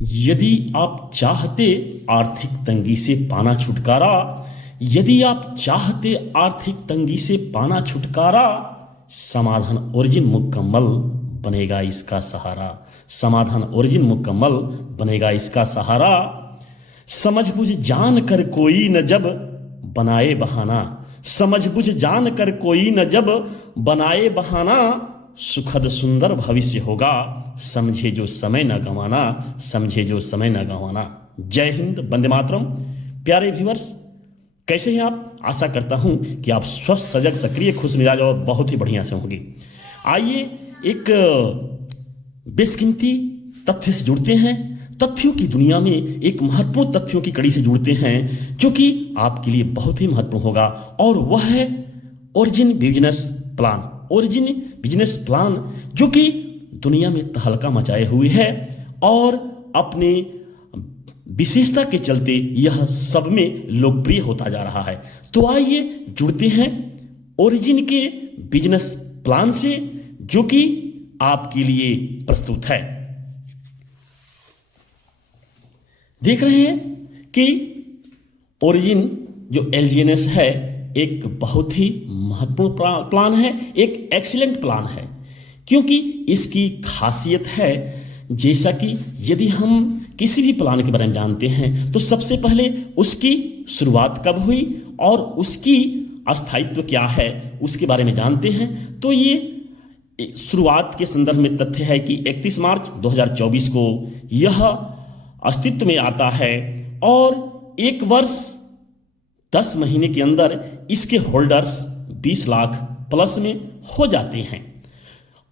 यदि आप चाहते आर्थिक तंगी से पाना छुटकारा, यदि आप चाहते आर्थिक तंगी से पाना छुटकारा, समाधान ओरिजिन मुकम्मल बनेगा इसका सहारा। समाधान ओरिजिन मुकम्मल बनेगा इसका सहारा। समझ बुझ जान कर कोई न जब बनाए बहाना, समझ बुझ जान कर कोई न जब बनाए बहाना, सुखद सुंदर भविष्य होगा, समझे जो समय न गंवाना, समझे जो समय न गंवाना। जय हिंद, वंदे मातरम। प्यारे व्यूअर्स, कैसे हैं आप? आशा करता हूं कि आप स्वस्थ, सजग, सक्रिय, खुश मिजाज और बहुत ही बढ़िया से होंगे। आइए एक बेशकीमती तथ्य से जुड़ते हैं। तथ्यों की दुनिया में एक महत्वपूर्ण तथ्यों की कड़ी से जुड़ते हैं जो कि आपके लिए बहुत ही महत्वपूर्ण होगा, और वह है origin business plan. Origin business plan जो कि दुनिया में तहलका मचाए हुए है और अपने विशेषता के चलते यह सब में लोकप्रिय होता जा रहा है। तो आइए जुड़ते हैं ओरिजिन के बिजनेस प्लान से जो कि आपके लिए प्रस्तुत है। देख रहे हैं कि ओरिजिन जो एलजीएनएस है एक बहुत ही महत्वपूर्ण प्लान है, एक एक्सीलेंट प्लान है, क्योंकि इसकी खासियत है जैसा कि यदि हम किसी भी प्लान के बारे में जानते हैं तो सबसे पहले उसकी शुरुआत कब हुई और उसकी अस्थायित्व क्या है उसके बारे में जानते हैं। तो ये शुरुआत के संदर्भ में तथ्य है कि 31 मार्च 2024 को यह अस्तित्व में आता है और एक वर्ष 10 महीने के अंदर इसके होल्डर्स 20 लाख प्लस में हो जाते हैं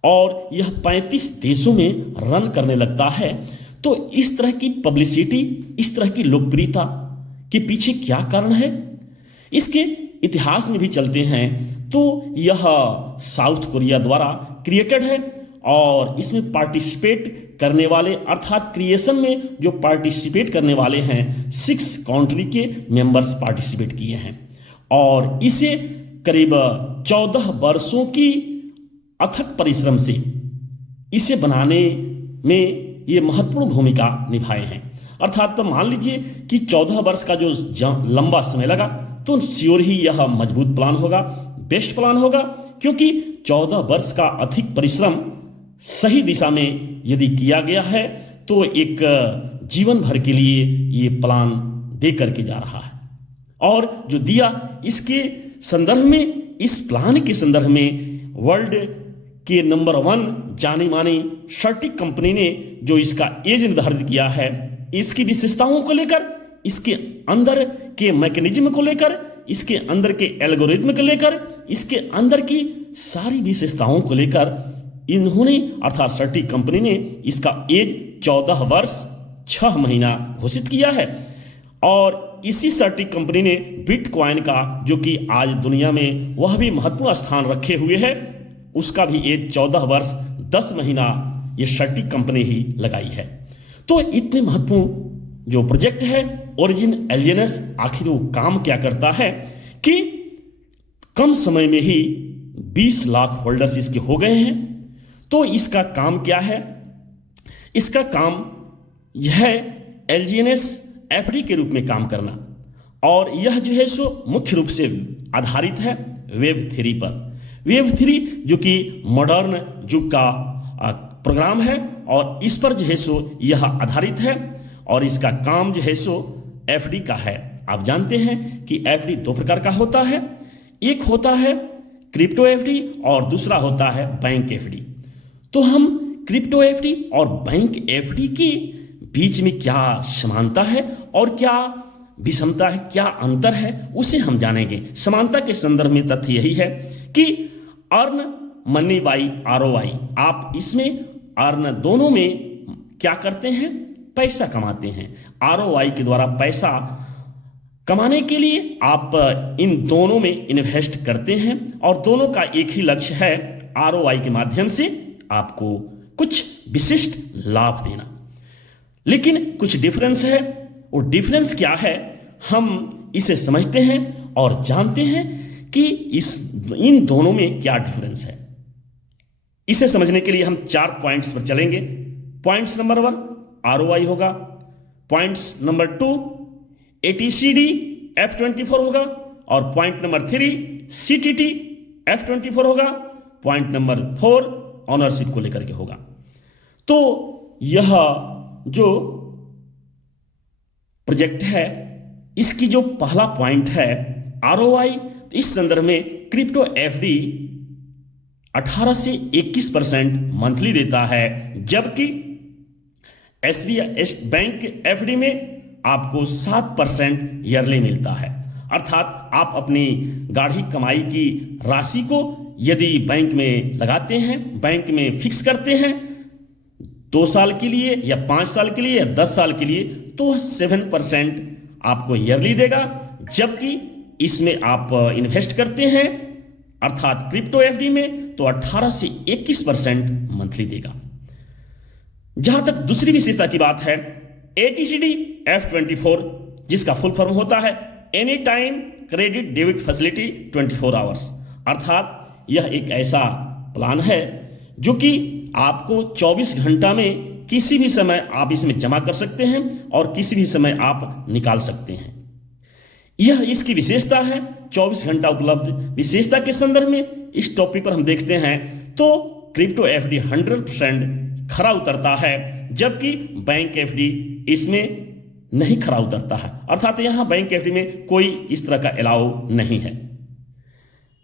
और यह 35 देशों में रन करने लगता है। तो इस तरह की पब्लिसिटी, इस तरह की लोकप्रियता के पीछे क्या कारण है? इसके इतिहास में भी चलते हैं तो यह साउथ कोरिया द्वारा क्रिएटेड है और इसमें पार्टिसिपेट करने वाले अर्थात क्रिएशन में जो पार्टिसिपेट करने वाले हैं 6 कंट्री के मेंबर्स पार्टिसिपेट किए हैं और इसे करीब 14 वर्षों की अथक परिश्रम से इसे बनाने में ये महत्वपूर्ण भूमिका निभाए हैं। अर्थात तो मान लीजिए कि 14 वर्ष का जो लंबा समय लगा तो श्योर ही यह मजबूत प्लान होगा, बेस्ट प्लान होगा, क्योंकि 14 वर्ष का अधिक परिश्रम सही दिशा में यदि किया गया है तो एक जीवन भर के लिए ये प्लान दे करके जा रहा है। और जो दिया इसके संदर्भ में, इस प्लान के संदर्भ में वर्ल्ड के नंबर 1 जानी मानी सर्टिक कंपनी ने जो इसका एज निर्धारित किया है, इसकी विशेषताओं को लेकर, इसके अंदर के मैकेनिज्म को लेकर, इसके अंदर के एल्गोरिथम को लेकर, इसके अंदर की सारी विशेषताओं को लेकर इन्होंने अर्थात सर्टिक कंपनी ने इसका एज 14 वर्ष 6 महीना घोषित किया है। और इसी सर्टिक कंपनी ने बिटकॉइन का जो कि आज दुनिया में वह भी महत्वपूर्ण स्थान रखे हुए है, उसका भी एज 14 वर्ष 10 महीना ये सर्टिक कंपनी ही लगाई है। तो इतने महत्वपूर्ण जो प्रोजेक्ट है ओरिजिन एलजीएनएस, आखिर वो काम क्या करता है कि कम समय में ही 20 लाख होल्डर्स इसके हो गए हैं। तो इसका काम क्या है? इसका काम यह एलजीएनएस एफडी के रूप में काम करना, और यह जो है सो मुख्य रूप से आधारित है वेब 3 पर। वेब 3 जो कि मॉडर्न युग का प्रोग्राम है और इस पर जो है सो यह आधारित है और इसका काम जो है सो एफडी का है। आप जानते हैं कि एफडी 2 प्रकार का होता है, एक होता है क्रिप्टो एफडी और दूसरा होता है बैंक एफडी। तो हम क्रिप्टो एफडी और बैंक एफडी के बीच में क्या समानता है और क्या विषमता है, क्या अंतर है, उसे हम जानेंगे। समानता के संदर्भ में तथ्य यही है कि अर्न मनी बाई आरओआई, आप इसमें अर्न दोनों में क्या करते हैं? पैसा कमाते हैं। आरओआई के द्वारा पैसा कमाने के लिए आप इन दोनों में इन्वेस्ट करते हैं और दोनों का एक ही लक्ष्य है, आरओआई के माध्यम से आपको कुछ विशिष्ट लाभ देना। लेकिन कुछ डिफरेंस है, वो डिफरेंस क्या है हम इसे समझते हैं और जानते हैं कि इन दोनों में क्या डिफरेंस है। इसे समझने के लिए हम 4 पॉइंट्स पर चलेंगे। पॉइंट्स नंबर 1, ROI होगा। पॉइंट्स नंबर 2 ATCD F24 होगा और पॉइंट नंबर 3 CTT F24 होगा। पॉइंट नंबर 4 ऑनरशिप को लेकर के होगा। तो यह जो प्रोजेक्ट है इसकी जो पहला पॉइंट है ROI, इस संदर्भ में क्रिप्टो FD 18 से 21% मंथली देता है, जबकि SBI बैंक FD में आपको 7% ईयरली मिलता है। अर्थात आप अपनी गाढ़ी कमाई की राशि को यदि बैंक में लगाते हैं, बैंक में फिक्स करते हैं 2 साल के लिए या 5 साल के लिए या 10 साल के लिए, तो 7% आपको ईयरली देगा। जबकि इसमें आप इन्वेस्ट करते हैं अर्थात क्रिप्टो FD में, तो 18 से 21% मंथली देगा। जहां तक दूसरी विशेषता की बात है ATCD F24, जिसका फुल फॉर्म होता है any time credit debit facility 24 hours, अर्थात यह एक ऐसा प्लान है जो कि आपको 24 घंटा में किसी भी समय आप इसमें जमा कर सकते हैं और किसी भी समय आप निकाल सकते हैं। यह इसकी विशेषता है। 24 घंटा उपलब्ध विशेषता के संदर्भ में इस टॉपिक पर हम देखते हैं तो क्रिप्टो FD 100% खरा उतरता है, जबकि बैंक FD इसमें नहीं खरा उतरता है। अर्थात यहां बैंक FD में कोई इस तरह का अलाउ नहीं है।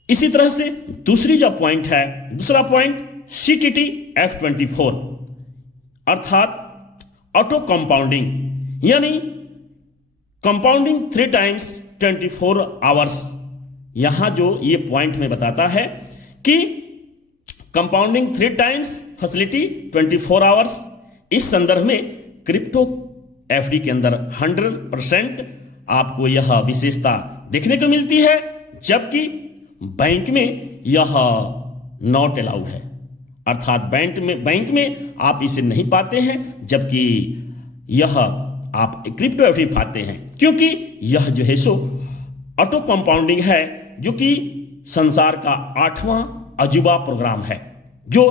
इसी तरह से दूसरी जो पॉइंट है, दूसरा पॉइंट CTT F24 अर्थात ऑटो कंपाउंडिंग, यानी कंपाउंडिंग 3 टाइम्स 24 आवर्स। यहां जो ये पॉइंट में बताता है कि कंपाउंडिंग 3 टाइम्स फैसिलिटी 24 आवर्स, इस संदर्भ में क्रिप्टो FD के अंदर 100% आपको यह विशेषता देखने को मिलती है, जबकि बैंक में यह नॉट अलाउड है। अर्थात बैंक में आप इसे नहीं पाते हैं, जबकि यह आप क्रिप्टो FD पाते हैं, क्योंकि यह जो है सो ऑटो कंपाउंडिंग है, जो कि संसार का 8वां अजूबा प्रोग्राम है, जो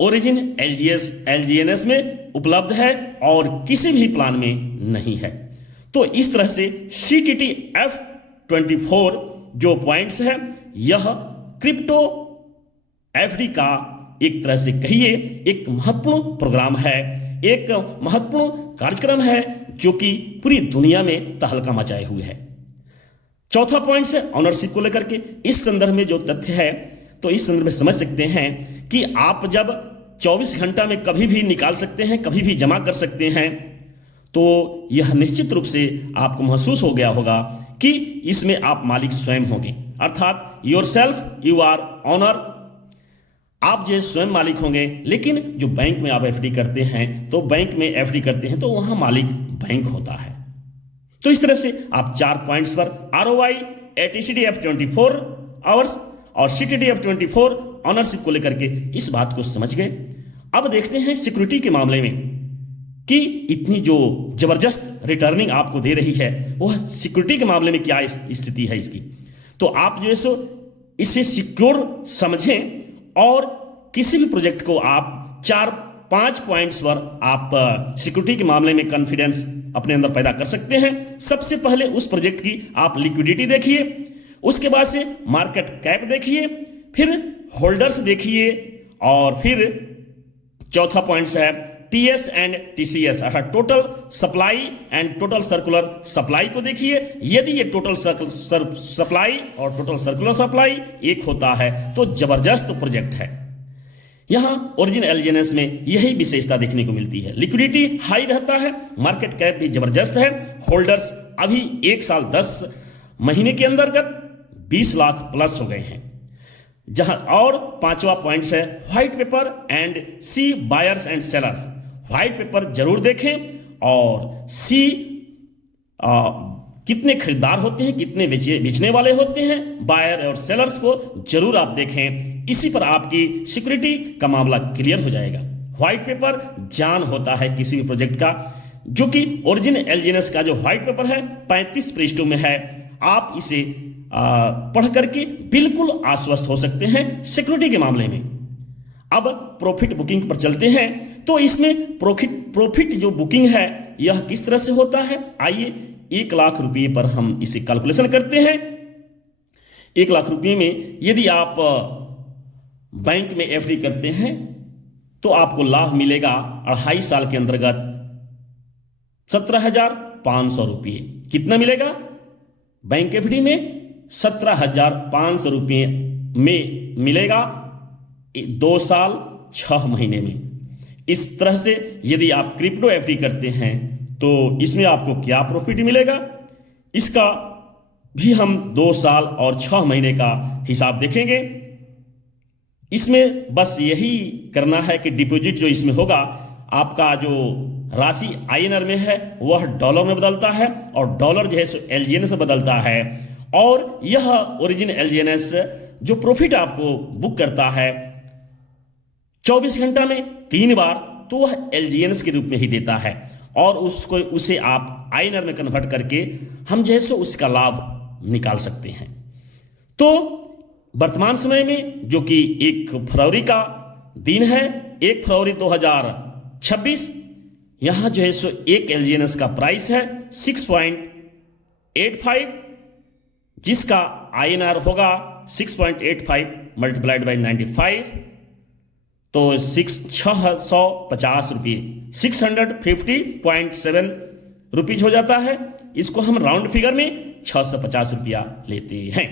ओरिजिन LGNS में उपलब्ध है और किसी भी प्लान में नहीं है। तो इस तरह से CTT F24 जो पॉइंट्स है, यह क्रिप्टो FD का एक तरह से कहिए एक महत्वपूर्ण प्रोग्राम है, एक महत्वपूर्ण कार्यक्रम है जो कि पूरी दुनिया में तहलका मचाए हुए है। चौथा पॉइंट है ऑनरशिप को लेकर के। इस संदर्भ में जो तथ्य है, तो इस संदर्भ में समझ सकते हैं कि आप जब 24 घंटा में कभी भी निकाल सकते हैं, कभी भी जमा कर सकते हैं, तो यह निश्चित रूप से आपको महसूस हो गया होगा कि इसमें आप मालिक स्वयं होंगे। अर्थात योरसेल्फ यू आर ऑनर, आप जो स्वयं मालिक होंगे। लेकिन जो बैंक में आप FD करते हैं, तो बैंक में FD करते हैं तो वहां मालिक बैंक होता है। तो इस तरह से आप 4 पॉइंट्स पर ROI, ATCD F24 आवर्स और CTT F24 ऑनरशिप को लेकर के इस बात को समझ गए। अब देखते हैं सिक्योरिटी के मामले में कि इतनी जो जबरदस्त रिटर्निंग आपको दे रही है, वह सिक्योरिटी के मामले में क्या स्थिति है इसकी। तो आप जो है सो इसे सिक्योर समझें और किसी भी प्रोजेक्ट को आप 4-5 पॉइंट्स पर आप सिक्योरिटी के मामले में कॉन्फिडेंस अपने अंदर पैदा कर सकते हैं। सबसे पहले उस प्रोजेक्ट की आप लिक्विडिटी देखिए, उसके बाद से मार्केट कैप देखिए, फिर होल्डर्स देखिए, और फिर चौथा पॉइंट है TS एंड TCS अर्थात total supply and total circular supply को देखिए। यदि ये टोटल सप्लाई और टोटल सर्कुलर सप्लाई एक होता है तो जबरदस्त प्रोजेक्ट है। यहां ओरिजिन LGNS में यही विशेषता देखने को मिलती है। लिक्विडिटी हाई रहता है, मार्केट कैप भी जबरदस्त है, होल्डर्स अभी 1 साल 10 महीने के अंतर्गत 20 लाख प्लस हो गए हैं। जहां और 5वां पॉइंट है white paper and see buyers and sellers. White paper जरूर देखें और सी कितने खरीदार होते हैं, कितने बेचने वाले होते हैं, बायर और सेलर्स को जरूर आप देखें। इसी पर आपकी सिक्योरिटी का मामला क्लियर हो जाएगा। व्हाइट पेपर जान होता है किसी भी प्रोजेक्ट का, जो कि ओरिजिन LGNS का जो व्हाइट पेपर है 35 पृष्ठों में है। आप इसे पढ़ करके बिल्कुल आश्वस्त हो सकते हैं सिक्योरिटी के मामले में। अब प्रॉफिट बुकिंग पर चलते हैं। तो इसमें प्रॉफिट जो बुकिंग है यह किस तरह से होता है, आइए 1 लाख रुपये पर हम इसे कैलकुलेशन करते हैं। 1 लाख रुपये में यदि आप बैंक में एफडी करते हैं तो आपको लाभ मिलेगा 2.5 साल के अंतर्गत 17,500 रुपये। कितना मिलेगा बैंक एफडी में? 17,500 रुपये में मिलेगा 2 साल 6 महीने में। इस तरह से यदि आप क्रिप्टो एफडी करते हैं तो इसमें आपको क्या प्रॉफिट मिलेगा, इसका भी हम 2 साल और 6 महीने का हिसाब देखेंगे। इसमें बस यही करना है कि डिपॉजिट जो इसमें होगा, आपका जो राशि आईएनआर में है वह डॉलर में बदलता है और डॉलर जो है सो एलजीएनएस से बदलता है। और यह ओरिजिन एलजीएनएस जो प्रॉफिट आपको बुक करता है 24 घंटा में 3 बार, तो वह एलजीएनएस के रूप में ही देता है और उसे आप आईएनआर में कन्वर्ट करके हम जैसे उसका लाभ निकाल सकते हैं। तो वर्तमान समय में जो कि 1 फरवरी का दिन है, 1 फरवरी 2026, यहां जो है सो एक एलजीएनएस का प्राइस है 6.85, जिसका आईएनआर होगा 6.85 मल्टीप्लाइड बाई 95, तो 650 रुपये 650.7 रुपीज हो जाता है। इसको हम राउंड फिगर में 650 रुपया लेते हैं।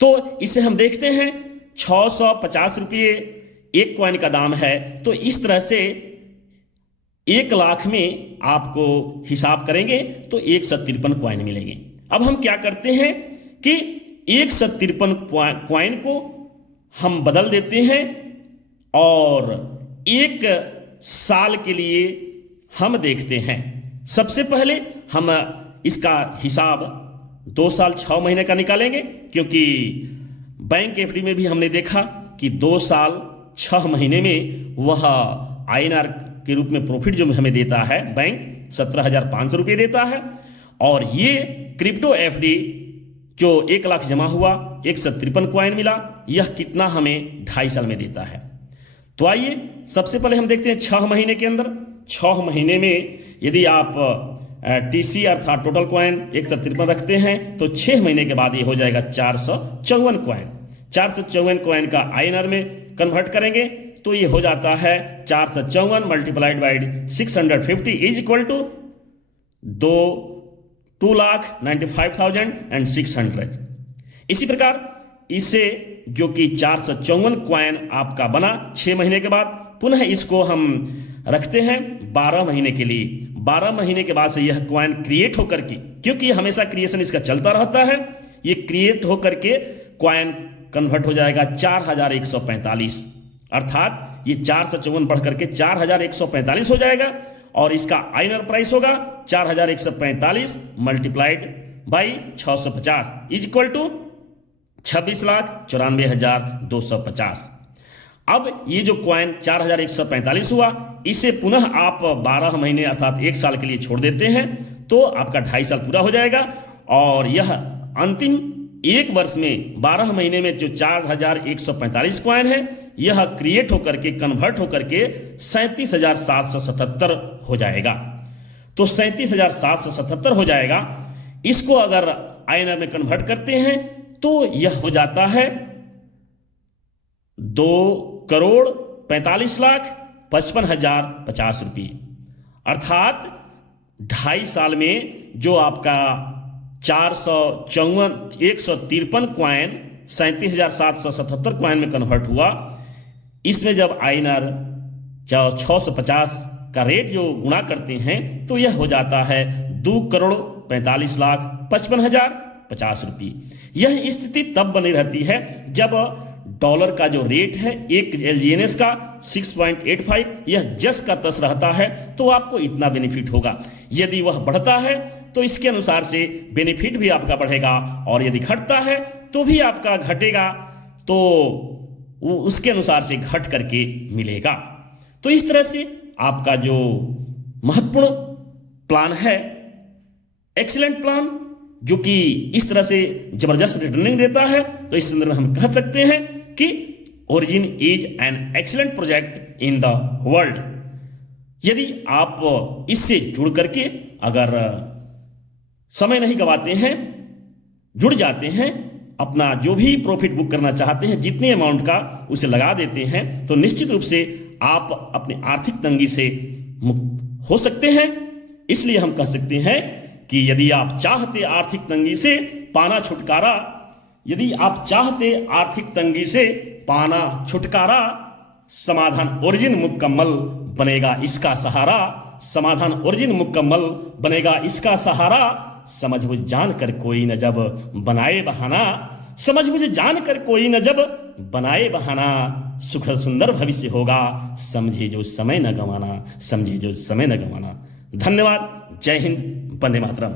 तो इसे हम देखते हैं 650 रुपये एक कॉइन का दाम है। तो इस तरह से 1 लाख में आपको हिसाब करेंगे तो 153 कॉइन मिलेंगे। अब हम क्या करते हैं कि 153 कॉइन को हम बदल देते हैं और 1 साल के लिए हम देखते हैं। सबसे पहले हम इसका हिसाब 2 साल 6 महीने का निकालेंगे, क्योंकि बैंक एफडी में भी हमने देखा कि 2 साल 6 महीने में वह आईएनआर के रूप में प्रॉफिट जो हमें देता है बैंक 17,500 रुपये देता है। और ये क्रिप्टो एफडी जो 1 लाख जमा हुआ 153 कॉइन मिला, यह कितना हमें 2.5 साल में देता है। तो आइए सबसे पहले हम देखते हैं 6 महीने के अंदर। 6 महीने में यदि आप टीसी अर्थात टोटल कॉइन 153 रखते हैं तो 6 महीने के बाद ये हो जाएगा 454 कॉइन। 454 कॉइन का आईएनआर में कन्वर्ट करेंगे तो ये हो जाता है 454 multiplied by 650 is equal to 2,95,600। इसी प्रकार इसे जो कि 454 कॉइन आपका बना 6 महीने के बाद, पुनः इसको हम रखते हैं 12 महीने के लिए। 12 महीने के बाद से यह कॉइन क्रिएट होकर के, क्योंकि हमेशा क्रिएशन इसका चलता रहता है, ये क्रिएट होकर के कॉइन कन्वर्ट हो जाएगा 4,145, अर्थात ये 454 बढ़ करके 4,145 हो जाएगा और इसका आईएनआर प्राइस होगा 4,145 multiplied by 650 is equal to 26,94,250। अब ये जो कॉइन 4,145 हुआ, इसे पुनः आप 12 महीने अर्थात 1 साल के लिए छोड़ देते हैं तो आपका 2.5 साल पूरा हो जाएगा और यह अंतिम 1 वर्ष में 12 महीने में जो 4,145 कॉइन है यह क्रिएट होकर के कन्वर्ट होकर के 37,777 हो जाएगा। तो 37,777 हो जाएगा। इसको अगर आईएनआर में कन्वर्ट करते हैं तो यह हो जाता है 2,45,55,050 रुपये, अर्थात 2.5 साल में जो आपका 153 कॉइन 37,777 कॉइन में कन्वर्ट हुआ, इसमें जब आईएनआर 650 का रेट जो गुणा करते हैं तो यह हो जाता है 2,45,55,050 रुपये। यह स्थिति तब बनी रहती है जब डॉलर का जो रेट है एक एलजीएनएस का 6.85 यह जस का तस रहता है तो आपको इतना बेनिफिट होगा। यदि वह बढ़ता है तो इसके अनुसार से बेनिफिट भी आपका बढ़ेगा और यदि घटता है तो भी आपका घटेगा, तो वो उसके अनुसार से घट करके मिलेगा। तो इस तरह से आपका जो महत्वपूर्ण प्लान है, एक्सीलेंट प्लान, जो कि इस तरह से जबरदस्त रिटर्निंग देता है, तो इस संदर्भ में हम कह सकते हैं कि origin is an excellent project in the world. यदि आप इससे जुड़ करके अगर समय नहीं गवाते हैं, जुड़ जाते हैं, अपना जो भी प्रॉफिट बुक करना चाहते हैं, जितने अमाउंट का उसे लगा देते हैं, तो निश्चित रूप से आप अपनी आर्थिक तंगी से मुक्त हो सकते हैं। इसलिए हम कह सकते हैं कि यदि आप चाहते आर्थिक तंगी से पाना छुटकारा, यदि आप चाहते आर्थिक तंगी से पाना छुटकारा, समाधान ओरिजिन मुकम्मल बनेगा इसका सहारा, समाधान ओरिजिन मुकम्मल बनेगा इसका सहारा। समझ बुझ जान कर कोई न जब बनाए बहाना, समझ बुझ जान कर कोई न जब बनाए बहाना, सुख सुंदर भविष्य होगा, समझे जो समय न गंवाना, समझे जो समय न गंवाना। धन्यवाद। जय हिंद। वंदे मातरम।